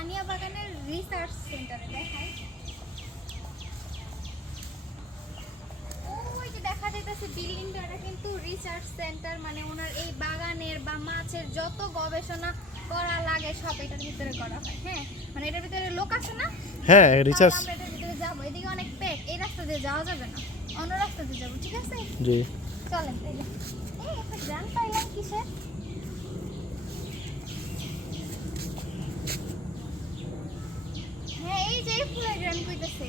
তানিয়া বাগানের রিসার্চ সেন্টারে দেখাই। ওই যে দেখা যাইতেছে বিল্ডিংটা এটা কিন্তু রিসার্চ সেন্টার মানে ওনার এই বাগানের বা মাছের যত গবেষণা করা লাগে সব এটার ভিতরে করা হয় হ্যাঁ? মানে এটার ভিতরে লোক আছে না? হ্যাঁ তাহলে আমরা এটার ভিতরে যাব। এদিকে অনেক পেক এই রাস্তা দিয়ে যাওয়া যাবে না। অন্য রাস্তা দিয়ে যাব ঠিক আছে? জি। চলেন তাইলে এই একটা গ্রাম পাইলাম কিসের হ্যাঁ এই যে এই ফুলের গ্রাম কইতেছে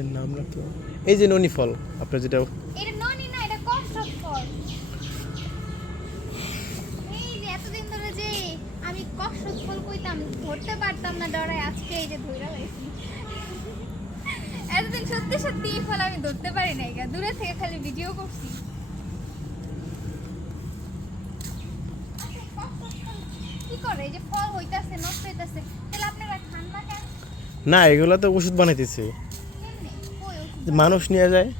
ফুলের নাম রাখতো এই যে ননি ফল আপনার যেটা এটা ননি না এটা কষ্টক ফল। এই যে এতদিন ধরে যে আমি কষ্টক ফল কইতাম ধরতে পারতাম না ডরায় আজকে এই যে ধরে লাইছি এতদিন সত্যি সত্যি এই ফল আমি ধরতে পারি নাই দূরে থেকে খালি ভিডিও করছি। আচ্ছা, কি করে? এই যে ফল হইতাছে নষ্ট হইতাছে তাহলে আপনারা খান না কেন? না এগুলো তো ওষুধ বানাইতেছে। মানুষ নিয়ে যায়।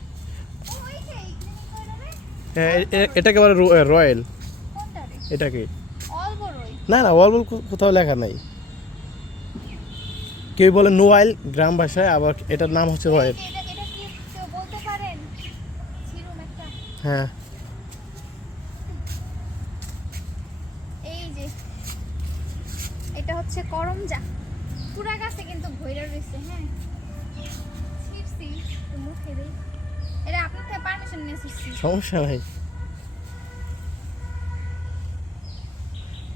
হ্যাঁ এটাকে বলে রয়্যাল এটাকে। না না অল কোথাও লেখা নাই। কেউ বলে নোয়াইল গ্রাম ভাষায়, আবার এটার নাম হচ্ছে একটা হ্যাঁ। এই যে, এটা হচ্ছে করমজা। পুরা গাছে কিন্তু ভৈরা রয়েছে হ্যাঁ। ছিড়ছি একটু মুখে দিই এটা আপনার থেকে পারমিশন নিয়ে ছিড়ছি সমস্যা নাই।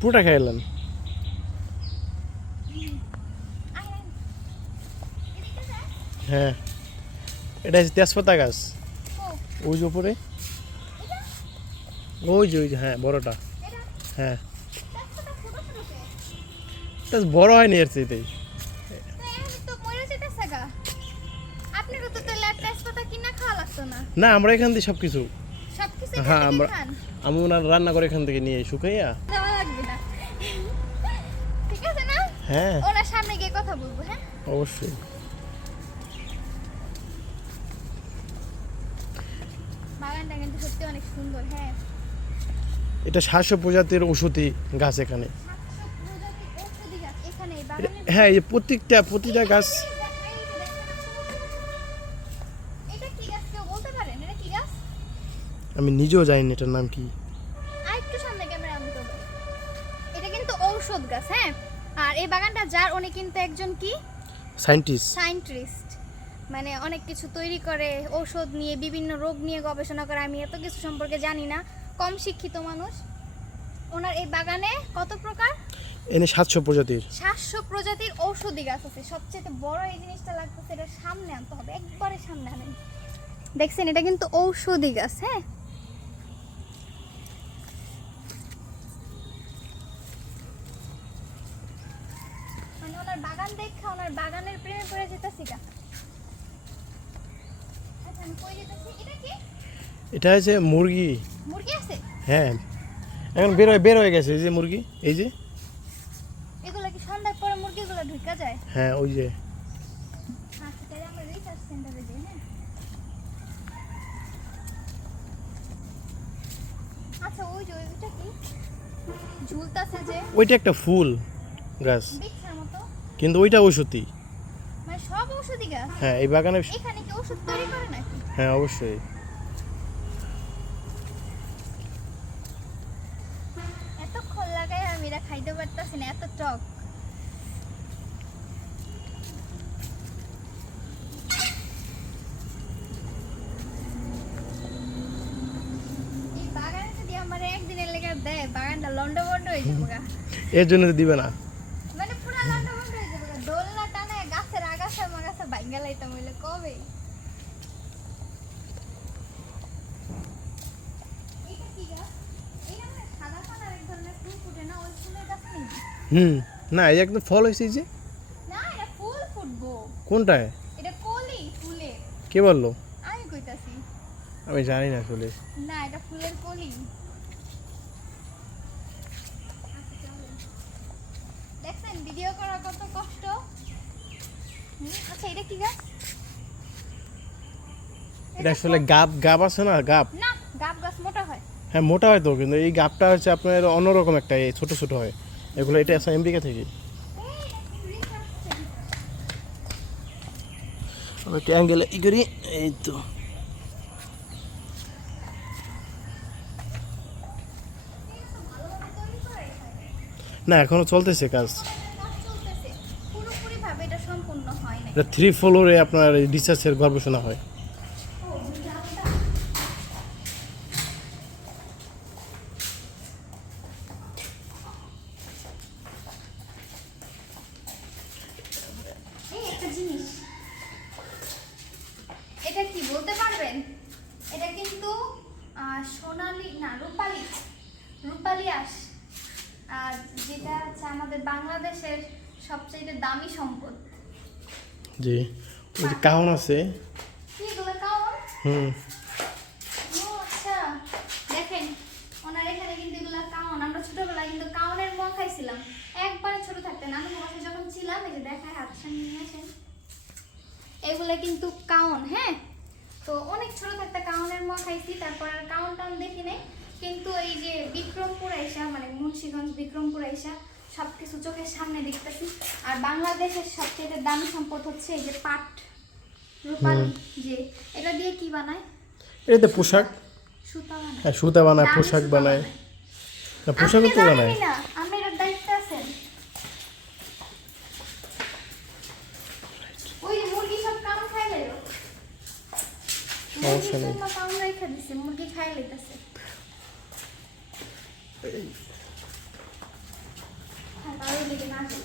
পুরোটা যা। হ্যাঁ এটা হচ্ছে তেজপাতা গাছ। ওই যে উপরে? ওই যে ওই যে হ্যাঁ বড়টা। হ্যাঁ। বড় হয়নি এর চাইতেই কিনা খাওয়া লাগতো না। না আমরা এখান থেকে সবকিছু। হ্যাঁ, আমরা- আমি ওনার রান্না করে এখান থেকে নিয়ে শুকাইয়া। দেওয়া লাগবে না। ঠিক আছে না? হ্যাঁ। ওনার সামনে গিয়ে কথা বলব হ্যাঁ? অবশ্যই। বাগানটা কিন্তু সত্যি অনেক সুন্দর হ্যাঁ। এটা সাতশো প্রজাতির ওষুধি গাছ এখানে। হ্যাঁ প্রত্যেকটা প্রতিটা গাছ আমি নিজেও জানি না এটার নাম কি। আর একটু সামনে ক্যামেরা আনতে হবে এটা কিন্তু ঔষধ গাছ হ্যাঁ? আর এই বাগানটা যার উনি কিন্তু একজন কি? সায়েন্টিস্ট সায়েন্টিস্ট মানে অনেক কিছু তৈরি করে ঔষধ নিয়ে বিভিন্ন রোগ নিয়ে গবেষণা করে। আমি এত কিছু সম্পর্কে জানি না। কম শিক্ষিত মানুষ। ওনার এই বাগানে কত প্রকার? এনে সাতশো প্রজাতির। সাতশো প্রজাতির ঔষধি গাছ আছে। সবচেয়ে বড় এই জিনিসটা লাগতেছে এটা সামনে আনতে হবে। একবারে সামনে আনেন। দেখছেন এটা কিন্তু ঔষধি গাছ হ্যাঁ মানে ওনার বাগান দেখা ওনার বাগানের প্রেমে পড়ে যেতেছি গা। আচ্ছা আমি কই যেতেছি? এটা কি? এটা হচ্ছে মুরগি। মুরগি আছে? হ্যাঁ। এখন বের হয়ে বের হয়ে গেছে এই যে মুরগি এই যে। এগুলা কি সন্ধ্যার পরে মুরগিগুলো ঢুকা যায়? হ্যাঁ ওই যে। আচ্ছা তাহলে আমরা রিসার্চ সেন্টারে যাই হ্যাঁ। আচ্ছা ওই যে ওইটা কি? ঝুলতাছে যে। ওইটা একটা ফুল গাছ। কিন্তু ওইটা মানে সব ঔষধি গাছ হ্যাঁ এই বাগানে এখানে কি ওষুধ তৈরি করে নাকি? হ্যাঁ অবশ্যই। লাগায় আমি এটা খাইতে পারতাছি না এত টক। এর জন্য দিবে না মানে পুরো লন্ডভন্ড হয়ে যাব গা দোলনা টানে গাছের আগাছা মাগাছা ভাঙ্গা লাইতাম হইলে কবে ফুল? হুম না এই একদম ফল হয়েছে যে না, এটা ফুল ফুটবো। কোনটায় এটা কলি ফুলের। কে বলল আমি কইতাছি। আমি জানি না আসলে না, এটা ফুলের কলি। দেখছেন ভিডিও করা কত কষ্ট আচ্ছা, এটা আসলে গাব গাব আছে না গাব? না গাব গাছ মোটা হয়। হ্যাঁ মোটা হয় তো কিন্তু এই গাবটা হচ্ছে আপনার অন্যরকম একটা ছোট ছোট হয়। এগুলো এটা আমেরিকা থেকে। ই করি এই তো। না এখনও চলতেছে কাজ। এটা থ্রি ফ্লোরে আপনার রিসার্চের গবেষণা হয়। এটা কি বলতে পারবেন? এটা কিন্তু সোনালি, না, রূপালি। যেটা হচ্ছে আমাদের বাংলাদেশের সবচেয়ে দামি সম্পদ। জি। ওই যে কাহন আছে। হুম। আচ্ছা দেখেন ওনার এখানে কিন্তু এগুলো কাউন আমরা ছোটবেলায় কিন্তু কাউনের মোয়া খাইছিলাম। একবারে ছোট থাকতে নানু বাসায় যখন ছিলাম এই যে দেখায় হাত সামনে নিয়ে আসেন। এগুলো কিন্তু কাউন হ্যাঁ? তো অনেক ছোট থাকতে কাউনের মোয়া খাইছি তারপর আর কাউন টাউন দেখি নাই। কিন্তু এই যে বিক্রমপুর আইসা মানে মুন্সিগঞ্জ বিক্রমপুর আইসা সব কিছু চোখের সামনে দেখতেছি। আর বাংলাদেশের সবচেয়ে দামি সম্পদ হচ্ছে এই যে পাট রূপালি যে এটা দিয়ে কি বানায়? এতে পোশাক? সুতা বানায়। হ্যাঁ সুতা বানায় পোশাক বানায়। না পোশাকও তো বানায়। আপনি এটার দায়িত্বে আছেন। ওই মুরগি সব কাম খাই গেল সমস্যা নেই। মুরগি খাই লইতাছে হ্যাঁ তাহলে লেগে না আসে